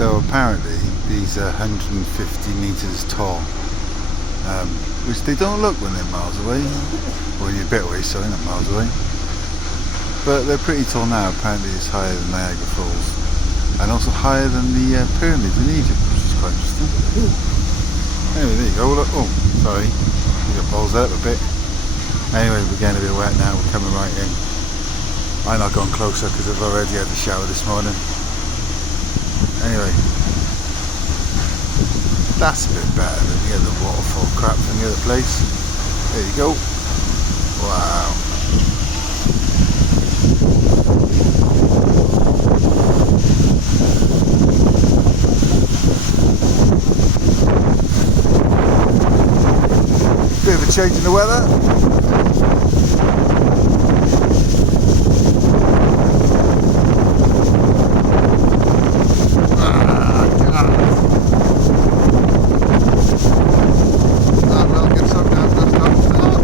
So apparently these are 150 metres tall, which they don't look when they're miles away, or when you're a bit away, sorry, not miles away. But they're pretty tall now. Apparently it's higher than Niagara Falls, and also higher than the pyramids in Egypt, which is quite interesting. Anyway, there you go. Look, oh, sorry, you got balls there up a bit. Anyway, we're getting a bit wet now. We're coming right in. I'm not going closer because I've already had the shower this morning. Anyway, that's a bit better than the other waterfall crap from the other place. There you go. Wow. Bit of a change in the weather.